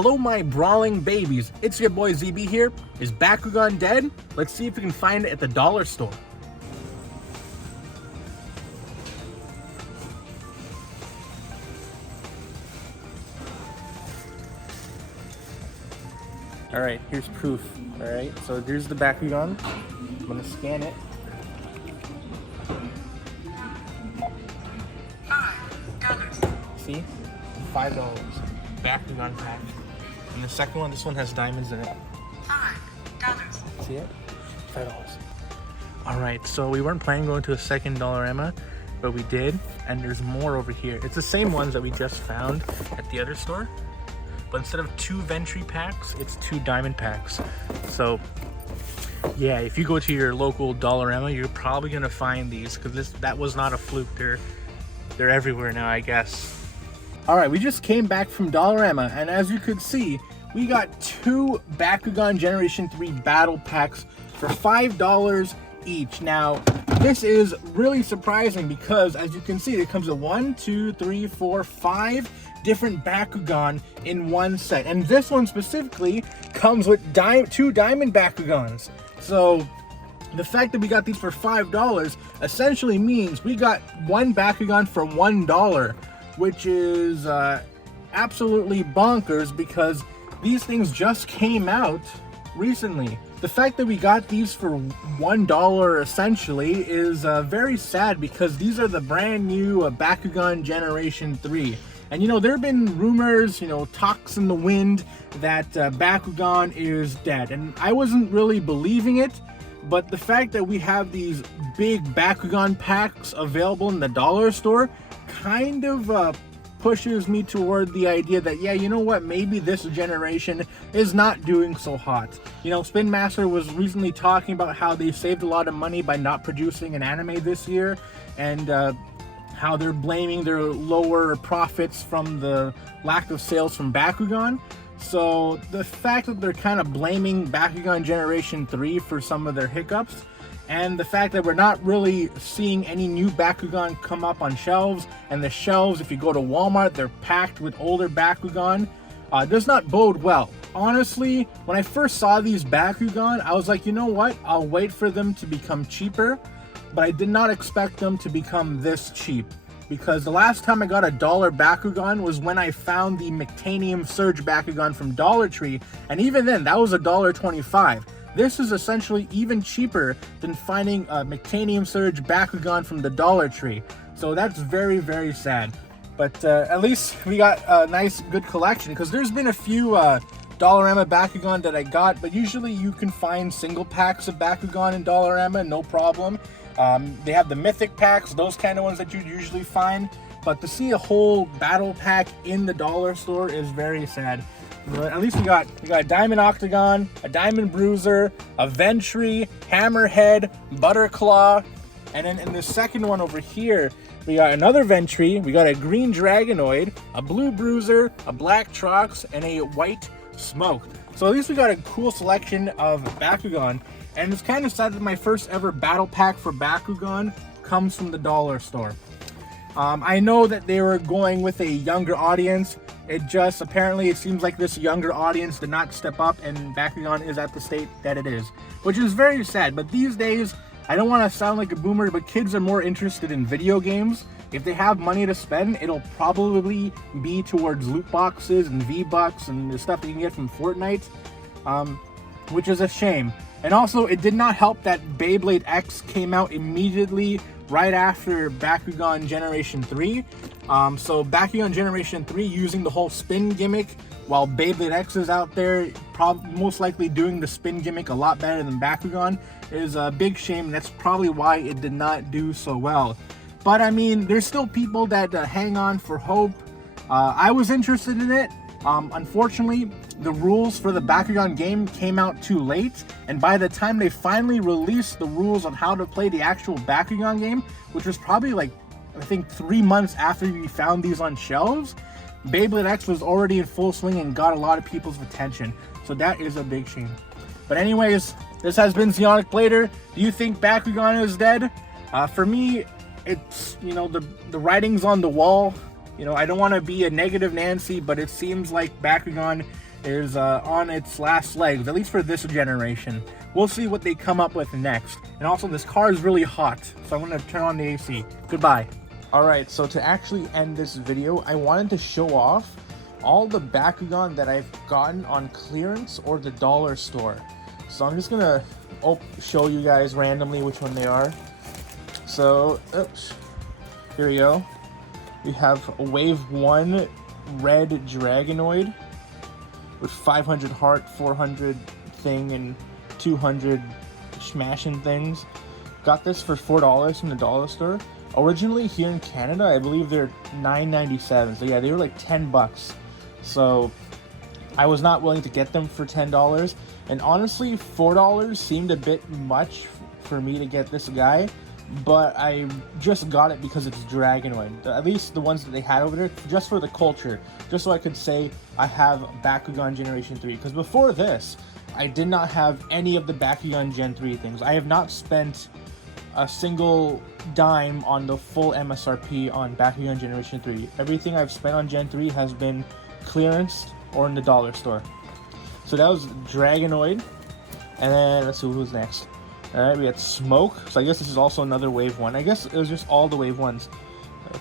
Hello my brawling babies, it's your boy ZB here. Is Bakugan dead? Let's see if we can find it at the dollar store. Alright, here's proof. Alright, so here's the Bakugan. I'm gonna scan it. See? $5. Bakugan pack. And the second one, this one has diamonds in it. $5. See it? $5. Alright, so we weren't planning on going to a second Dollarama, but we did, and there's more over here. It's the same ones that we just found at the other store, but instead of 2 Ventri packs, it's 2 diamond packs. So yeah, if you go to your local Dollarama, you're probably gonna find these, because that was not a fluke. They're everywhere now, I guess. Alright, we just came back from Dollarama, and as you could see, we got 2 Bakugan Generation 3 battle packs for $5 each. Now, this is really surprising because, as you can see, it comes with 1, 2, 3, 4, 5 different Bakugan in one set. And this one specifically comes with 2 diamond Bakugans. So the fact that we got these for $5 essentially means we got 1 Bakugan for $1, which is absolutely bonkers because these things just came out recently. The fact that we got these for $1 essentially is very sad because these are the brand new Bakugan Generation 3. And you know, there have been rumors, talks in the wind that Bakugan is dead. And I wasn't really believing it, but the fact that we have these big Bakugan packs available in the dollar store kind of pushes me toward the idea that, yeah, you know what, maybe this generation is not doing so hot. Spin Master was recently talking about how they saved a lot of money by not producing an anime this year, and how they're blaming their lower profits from the lack of sales from Bakugan. So the fact that they're kind of blaming Bakugan Generation 3 for some of their hiccups, and the fact that we're not really seeing any new Bakugan come up on shelves, and the shelves, if you go to Walmart, they're packed with older Bakugan, does not bode well. Honestly, when I first saw these Bakugan, I was like, you know what, I'll wait for them to become cheaper, but I did not expect them to become this cheap. Because the last time I got a $1 Bakugan was when I found the Mectanium Surge Bakugan from Dollar Tree, and even then, that was $1.25. This is essentially even cheaper than finding a Mectanium Surge Bakugan from the Dollar Tree. So that's very, very sad. But at least we got a nice, good collection, because there's been a few Dollarama Bakugan that I got, but usually you can find single packs of Bakugan in Dollarama, no problem. They have the Mythic packs, those kind of ones that you usually find. But to see a whole battle pack in the dollar store is very sad. But at least we got a Diamond Octogan, a Diamond Bruiser, a Ventri, Hammerhead, Butterclaw, and then in the second one over here, we got another Ventri, we got a green Dragonoid, a blue Bruiser, a black Trox, and a white Smoke. So at least we got a cool selection of Bakugan, and it's kind of sad that my first ever battle pack for Bakugan comes from the dollar store. I know that they were going with a younger audience. Apparently it seems like this younger audience did not step up, and Bakugan is at the state that it is, which is very sad. But these days, I don't want to sound like a boomer, but kids are more interested in video games. If they have money to spend, it'll probably be towards loot boxes and V-Bucks and the stuff that you can get from Fortnite, which is a shame. And also, it did not help that Beyblade X came out immediately right after Bakugan Generation 3. So Bakugan Generation 3 using the whole spin gimmick, while Beyblade X is out there most likely doing the spin gimmick a lot better than Bakugan, is a big shame, and that's probably why it did not do so well. But I mean, there's still people that hang on for hope. I was interested in it. Unfortunately, the rules for the Bakugan game came out too late, and by the time they finally released the rules on how to play the actual Bakugan game, which was probably like, I think 3 months after we found these on shelves, Beyblade X was already in full swing and got a lot of people's attention. So that is a big shame. But anyways, this has been Zionic Blader. Do you think Bakugan is dead? For me, it's, the writing's on the wall. I don't want to be a negative Nancy, but it seems like Bakugan is on its last legs, at least for this generation. We'll see what they come up with next. And also, this car is really hot, so I'm going to turn on the AC. Goodbye. Alright, so to actually end this video, I wanted to show off all the Bakugan that I've gotten on clearance or the dollar store. So I'm just going to show you guys randomly which one they are. So, oops. Here we go. We have a Wave 1 Red Dragonoid with 500 heart, 400 thing, and 200 smashing things. Got this for $4 from the dollar store. Originally here in Canada, I believe they're $9.97. So yeah, they were like 10 bucks. So I was not willing to get them for $10. And honestly, $4 seemed a bit much for me to get this guy. But I just got it because it's Dragonoid. At least the ones that they had over there, just for the culture. Just so I could say I have Bakugan Generation 3. Because before this, I did not have any of the Bakugan Gen 3 things. I have not spent a single dime on the full MSRP on Bakugan Generation 3. Everything I've spent on Gen 3 has been clearanced or in the dollar store. So that was Dragonoid. And then, let's see who's next. Alright, we got Smoke. So I guess this is also another Wave 1. I guess it was just all the Wave 1s.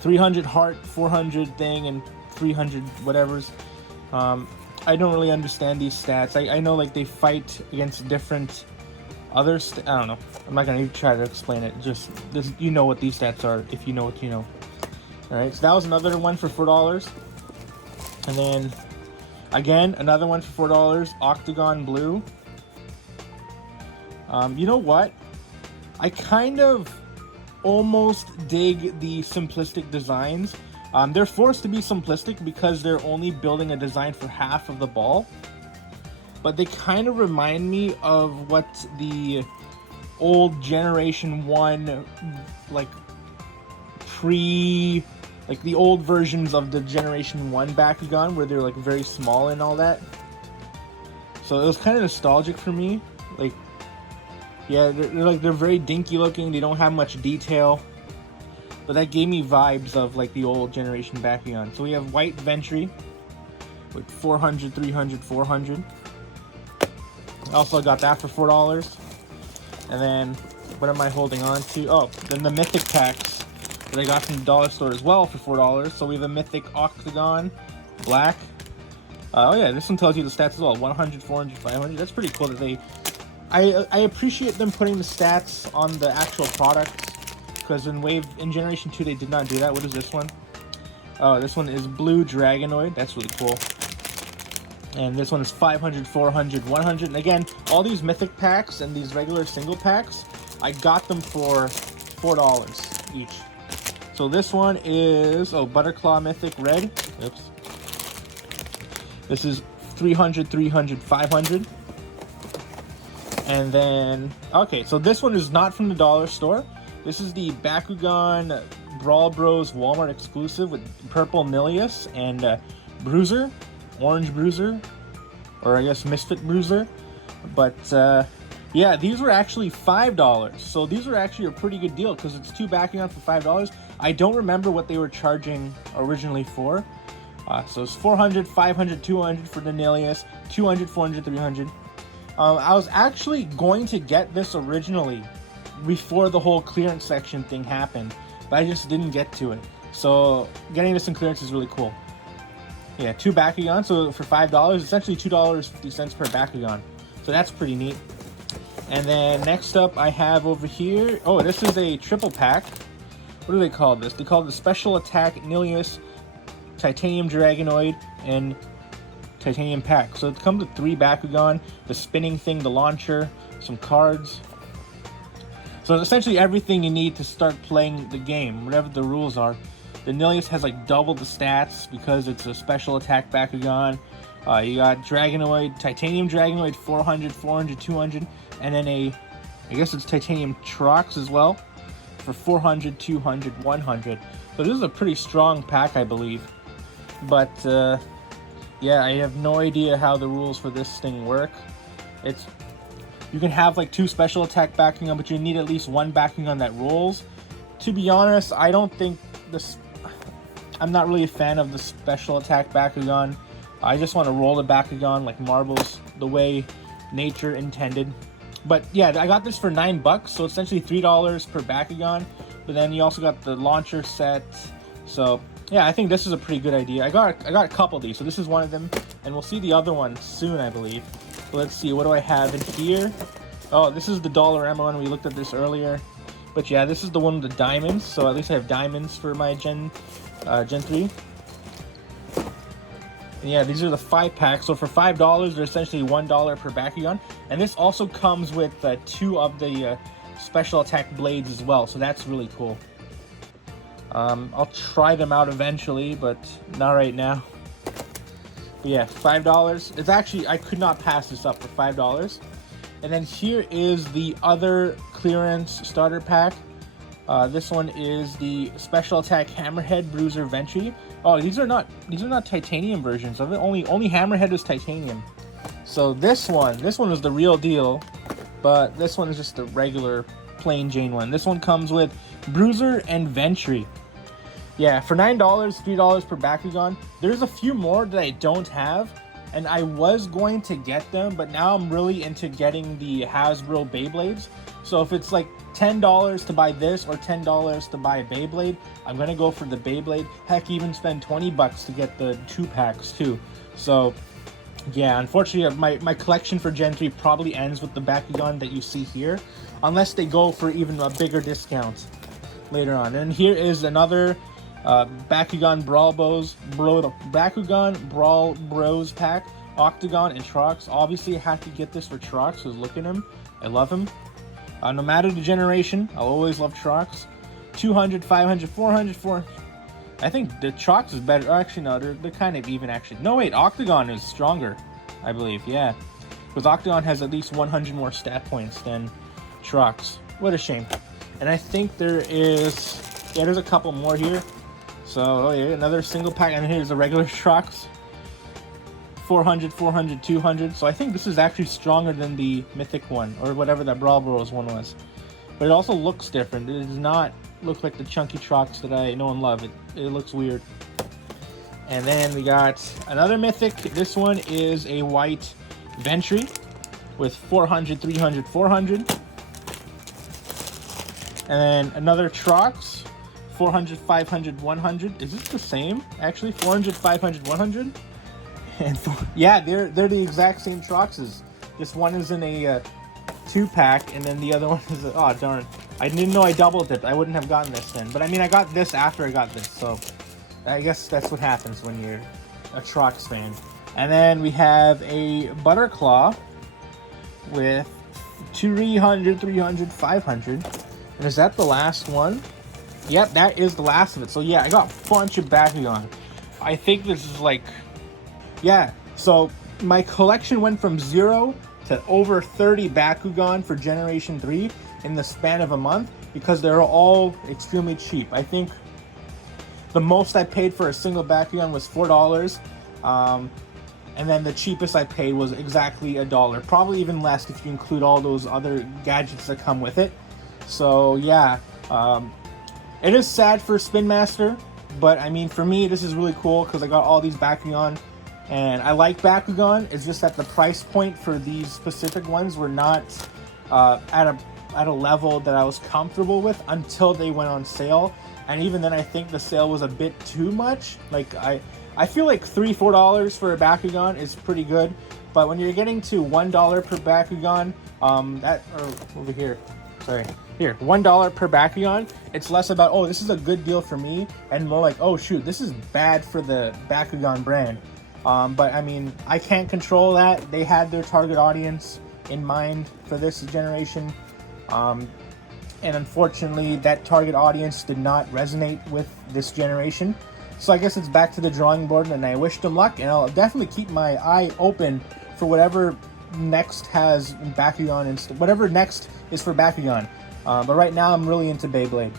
300 heart, 400 thing, and 300 whatevers. I don't really understand these stats. I know like they fight against different other I don't know. I'm not going to even try to explain it. Just, this, you know what these stats are if you know what you know. Alright, so that was another one for $4. And then, again, another one for $4. Octogan Blue. You know what? I kind of almost dig the simplistic designs. They're forced to be simplistic because they're only building a design for half of the ball. But they kind of remind me of what the old Generation 1, like the old versions of the Generation 1 Bakugan, where they're like very small and all that. So it was kind of nostalgic for me. Like, yeah, they're very dinky looking. They don't have much detail, but that gave me vibes of like the old Generation Bakugan. So we have White Ventri with 400, 300, 400. Also got that for $4. And then what am I holding on to? Oh, then the Mythic packs that I got from the dollar store as well for $4. So we have a Mythic Octogan Black. Oh yeah, this one tells you the stats as well. 100, 400, 500. That's pretty cool that they... I appreciate them putting the stats on the actual products, because in Generation 2 they did not do that. What is this one? Oh, this one is Blue Dragonoid. That's really cool. And this one is 500, 400, 100. And again, all these Mythic packs and these regular single packs, I got them for $4 each. So this one is, Butterclaw Mythic Red. Oops. This is 300, 300, 500. And then, okay, so this one is not from the dollar store. This is the Bakugan Brawl Bros Walmart exclusive with purple Nillious and Bruiser, orange Bruiser, or I guess Misfit Bruiser. But yeah, these were actually $5. So these were actually a pretty good deal because it's 2 Bakugan for $5. I don't remember what they were charging originally for. So it's 400, 500, 200 for the Nillious, 200, 400, 300. I was actually going to get this originally before the whole clearance section thing happened, but I just didn't get to it. So getting this in clearance is really cool. Yeah, 2 Bakugan, so for $5, essentially $2.50 per Bakugan. So that's pretty neat. And then next up I have over here, oh, this is a triple pack. What do they call this? They call it the Special Attack Nillious, Titanium Dragonoid, and Titanium pack. So it comes with 3 Bakugan, the spinning thing, the launcher, some cards. So it's essentially everything you need to start playing the game, whatever the rules are. The Nillious has like double the stats because it's a special attack Bakugan. You got Dragonoid, Titanium Dragonoid, 400, 400, 200, and then I guess it's Titanium Trox as well for 400, 200, 100. So this is a pretty strong pack, I believe. But yeah, I have no idea how the rules for this thing work. You can have like 2 special attack Bakugan, but you need at least 1 Bakugan that rolls. To be honest, I don't think I'm not really a fan of the special attack Bakugan. I just want to roll the Bakugan like marbles, the way nature intended. But yeah, I got this for $9, so essentially $3 per Bakugan. But then you also got the launcher set. So yeah, I think this is a pretty good idea. I got a couple of these, so this is one of them, and we'll see the other one soon, I believe. So let's see, what do I have in here? Oh, this is the Dollarama one. We looked at this earlier. But yeah, this is the one with the diamonds. So at least I have diamonds for my Gen 3. And yeah, these are the 5-packs. So for $5, they're essentially $1 per Bakugan. And this also comes with 2 of the special attack blades as well. So that's really cool. I'll try them out eventually, but not right now. But yeah, $5. It's actually, I could not pass this up for $5. And then here is the other clearance starter pack. This one is the special attack Hammerhead, Bruiser, Ventri. Oh, these are not titanium versions of it. Only Hammerhead is titanium. So this one is the real deal, but this one is just the regular plain Jane one. This one comes with Bruiser and Ventri. Yeah, for $9, $3 per Bakugan. There's a few more that I don't have, and I was going to get them, but now I'm really into getting the Hasbro Beyblades. So if it's like $10 to buy this or $10 to buy a Beyblade, I'm gonna go for the Beyblade. Heck, even spend $20 to get the 2-packs too. So yeah, unfortunately, my collection for Gen 3 probably ends with the Bakugan that you see here, unless they go for even a bigger discount later on. And here is another Bakugan Brawl Bros pack, Octogan and Trox. Obviously, I have to get this for Trox because look at him. I love him. No matter the generation, I'll always love Trox. 200, 500, 400, 400. I think the Trox is better. Actually, no, they're kind of even, actually. No, wait, Octogan is stronger, I believe, yeah. Because Octogan has at least 100 more stat points than Trox. What a shame. And I think there is, yeah, there's a couple more here. So, oh yeah, another single pack, and here's a regular Trox. 400, 400, 200. So I think this is actually stronger than the Mythic one, or whatever that Brawl Bros one was. But it also looks different. It does not look like the chunky Trox that I know and love. It looks weird. And then we got another Mythic. This one is a white Ventri with 400, 300, 400. And then another Trox, 400, 500, 100. Is this the same? Actually, 400, 500, 100? And yeah, they're the exact same Troxes. This one is in a 2-pack, and then the other one is oh darn. I didn't know I doubled it. I wouldn't have gotten this then. But I mean, I got this after I got this, so I guess that's what happens when you're a Trox fan. And then we have a Butterclaw with 300, 300, 500. And is that the last one? Yep, that is the last of it. So yeah, I got a bunch of Bakugan. I think this is like, yeah. So my collection went from 0 to over 30 Bakugan for Generation 3 in the span of a month because they're all extremely cheap. I think the most I paid for a single Bakugan was $4. And then the cheapest I paid was exactly $1. Probably even less if you include all those other gadgets that come with it. So yeah, it is sad for Spin Master, but I mean, for me, this is really cool because I got all these Bakugan, and I like Bakugan. It's just that the price point for these specific ones were not at a level that I was comfortable with until they went on sale. And even then, I think the sale was a bit too much. Like I feel like $3-4 for a Bakugan is pretty good, but when you're getting to $1 per Bakugan, over here. Sorry. Here, $1 per Bakugan, it's less about, oh, this is a good deal for me, and more like, oh, shoot, this is bad for the Bakugan brand. But, I mean, I can't control that. They had their target audience in mind for this generation. And unfortunately, that target audience did not resonate with this generation. So I guess it's back to the drawing board, and I wish them luck, and I'll definitely keep my eye open for whatever next has Bakugan, and whatever next is for Bakugan. But right now, I'm really into Beyblade.